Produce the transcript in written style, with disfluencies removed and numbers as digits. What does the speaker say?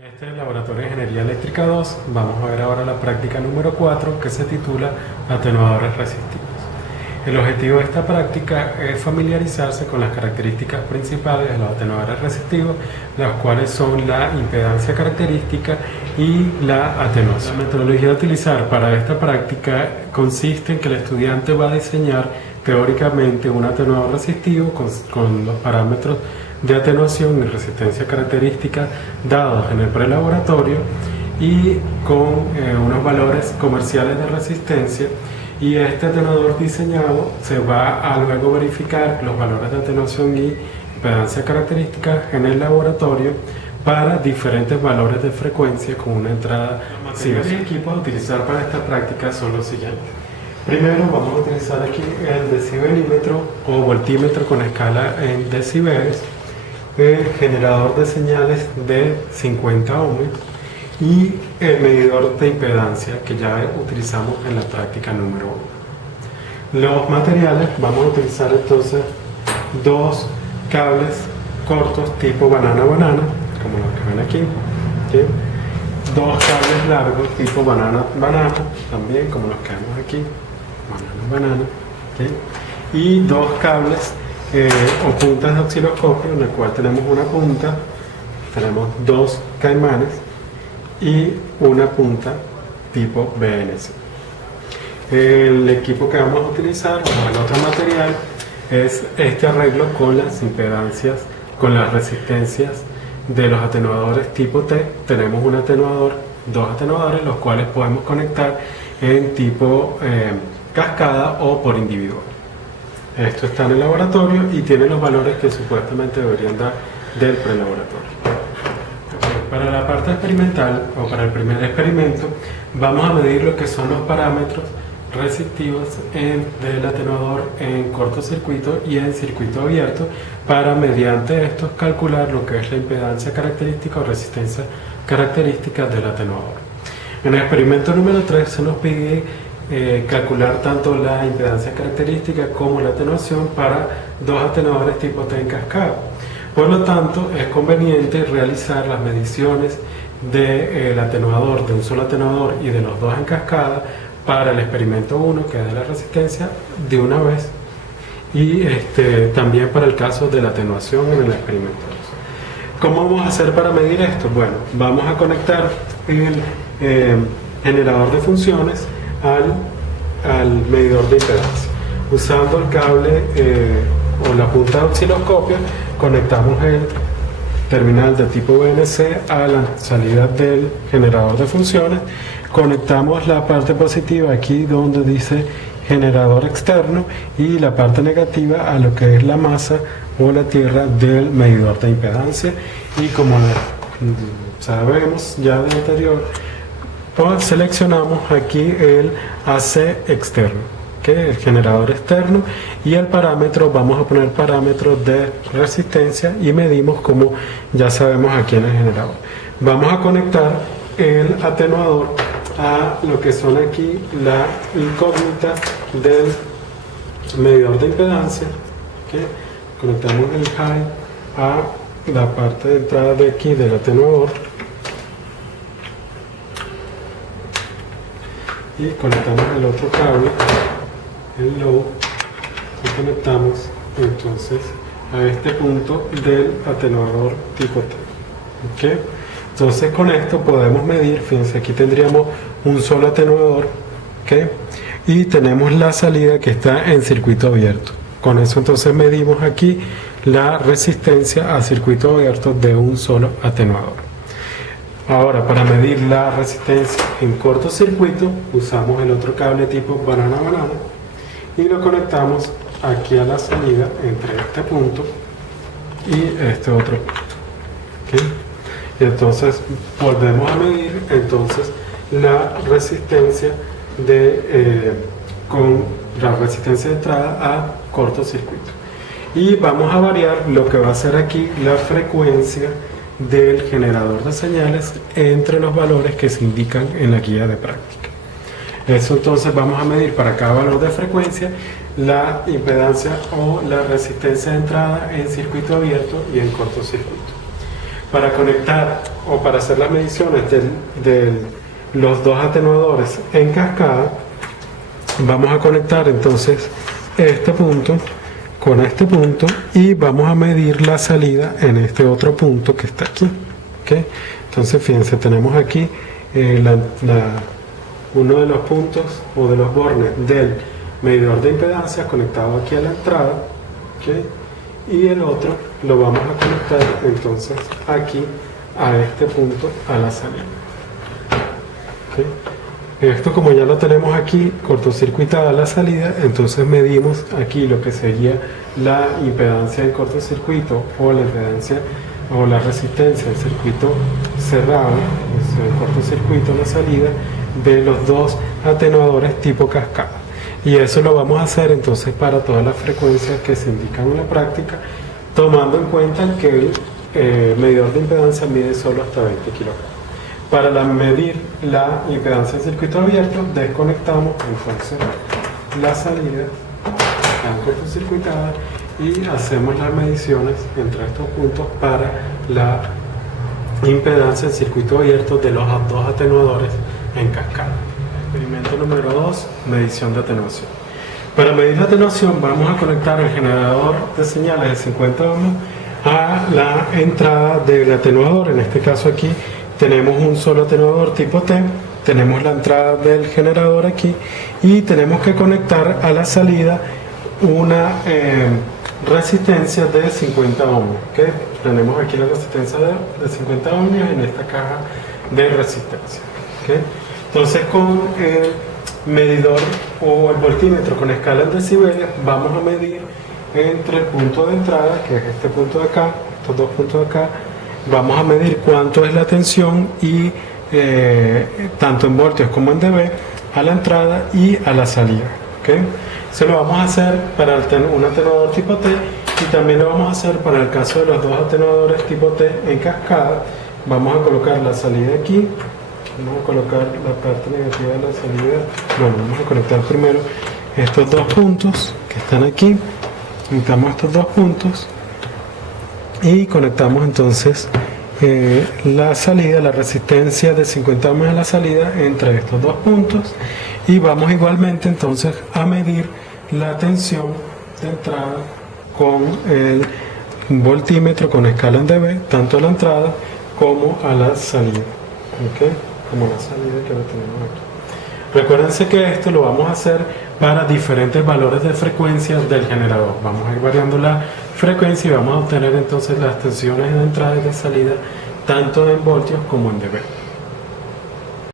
Este es el Laboratorio de Ingeniería Eléctrica 2. Vamos a ver ahora la práctica número 4 que se titula Atenuadores resistivos. El objetivo de esta práctica es familiarizarse con las características principales de los atenuadores resistivos, las cuales son la impedancia característica y la atenuación. La metodología a utilizar para esta práctica consiste en que el estudiante va a diseñar teóricamente un atenuador resistivo con los parámetros de atenuación y resistencia característica dados en el prelaboratorio y con unos valores comerciales de resistencia, y este atenuador diseñado se va a luego verificar los valores de atenuación y impedancia característica en el laboratorio para diferentes valores de frecuencia con una entrada masiva. Los equipos a utilizar para esta práctica son los siguientes. Primero vamos a utilizar aquí el decibelímetro o voltímetro con escala en decibeles, el generador de señales de 50 ohms y el medidor de impedancia que ya utilizamos en la práctica número 1. Los materiales, vamos a utilizar entonces dos cables cortos tipo banana-banana, como los que ven aquí, ¿sí? Dos cables largos tipo banana-banana, también como los que vemos aquí, banana-banana, ¿sí? Y dos cables o puntas de osciloscopio, en el cual tenemos una punta, tenemos dos caimanes y una punta tipo BNC. El equipo que vamos a utilizar, o el otro material, es este arreglo con las impedancias, con las resistencias de los atenuadores tipo T. Tenemos un atenuador, dos atenuadores, los cuales podemos conectar en tipo cascada o por individual. Esto está en el laboratorio y tiene los valores que supuestamente deberían dar del prelaboratorio. Para la parte experimental, o para el primer experimento, vamos a medir lo que son los parámetros resistivos del atenuador en cortocircuito y en circuito abierto, para mediante estos calcular lo que es la impedancia característica o resistencia característica del atenuador. En el experimento número 3 se nos pide calcular tanto la impedancia característica como la atenuación para dos atenuadores tipo T en cascada. Por lo tanto, es conveniente realizar las mediciones del atenuador, de un solo atenuador y de los dos en cascada para el experimento 1, que es de la resistencia, de una vez, y también para el caso de la atenuación en el experimento 2. ¿Cómo vamos a hacer para medir esto? Bueno, vamos a conectar el generador de funciones al medidor de impedancia. Usando el cable o la punta de osciloscopio, conectamos el terminal de tipo BNC a la salida del generador de funciones, conectamos la parte positiva aquí donde dice generador externo y la parte negativa a lo que es la masa o la tierra del medidor de impedancia, y como sabemos ya de anterior, pues seleccionamos aquí el AC externo, que es el generador externo, y el parámetro, vamos a poner parámetros de resistencia y medimos como ya sabemos aquí en el generador. Vamos a conectar el atenuador a lo que son aquí la incógnita del medidor de impedancia, ¿okay? Conectamos el high a la parte de entrada de aquí del atenuador y conectamos el otro cable, el low, y conectamos entonces a este punto del atenuador tipo T. ¿Okay? Entonces con esto podemos medir, fíjense, aquí tendríamos un solo atenuador, ¿okay? Y tenemos la salida que está en circuito abierto. Con eso entonces medimos aquí la resistencia a circuito abierto de un solo atenuador. Ahora, para medir la resistencia en cortocircuito, usamos el otro cable tipo banana-banana y lo conectamos aquí a la salida entre este punto y este otro punto. ¿Okay? Y entonces volvemos a medir entonces la resistencia con la resistencia de entrada a cortocircuito. Y vamos a variar lo que va a ser aquí la frecuencia del generador de señales entre los valores que se indican en la guía de práctica. Eso entonces vamos a medir para cada valor de frecuencia la impedancia o la resistencia de entrada en circuito abierto y en cortocircuito. Para conectar o para hacer las mediciones de los dos atenuadores en cascada, vamos a conectar entonces este punto con este punto y vamos a medir la salida en este otro punto que está aquí. ¿Okay? Entonces fíjense, tenemos aquí uno de los puntos o de los bornes del medidor de impedancia conectado aquí a la entrada, ¿okay? Y el otro lo vamos a conectar entonces aquí a este punto a la salida. ¿Okay? Esto, como ya lo tenemos aquí cortocircuitada la salida, entonces medimos aquí lo que sería la impedancia del cortocircuito o la impedancia o la resistencia del circuito cerrado, el cortocircuito, la salida de los dos atenuadores tipo cascada. Y eso lo vamos a hacer entonces para todas las frecuencias que se indican en la práctica, tomando en cuenta que el medidor de impedancia mide solo hasta 20 kilogramos. Para medir la impedancia del circuito abierto, desconectamos entonces la salida, están cortocircuitadas, y hacemos las mediciones entre estos puntos para la impedancia del circuito abierto de los dos atenuadores en cascada. Experimento número 2, medición de atenuación. Para medir la atenuación vamos a conectar el generador de señales de 50 ohms a la entrada del atenuador. En este caso aquí tenemos un solo atenuador tipo T, tenemos la entrada del generador aquí y tenemos que conectar a la salida una resistencia de 50 ohms. ¿Okay? Tenemos aquí la resistencia de 50 ohms en esta caja de resistencia. ¿Okay? Entonces, con el medidor o el voltímetro con escala en decibelios vamos a medir entre el punto de entrada, que es este punto de acá, estos dos puntos de acá, vamos a medir cuánto es la tensión y tanto en voltios como en dB a la entrada y a la salida. ¿Okay? Eso lo vamos a hacer para un atenuador tipo T y también lo vamos a hacer para el caso de los dos atenuadores tipo T en cascada. Vamos a colocar la salida aquí, vamos a colocar la parte negativa de la salida. Bueno, vamos a conectar primero estos dos puntos que están aquí, conectamos estos dos puntos y conectamos entonces la salida, la resistencia de 50 ohms a la salida entre estos dos puntos, y vamos igualmente entonces a medir la tensión de entrada con el voltímetro con escala en dB, tanto a la entrada como a la salida. ¿Okay? Como la salida que lo tenemos aquí. Recuérdense que esto lo vamos a hacer para diferentes valores de frecuencia del generador. Vamos a ir variando la frecuencia y vamos a obtener entonces las tensiones de entrada y de salida tanto en voltios como en dB.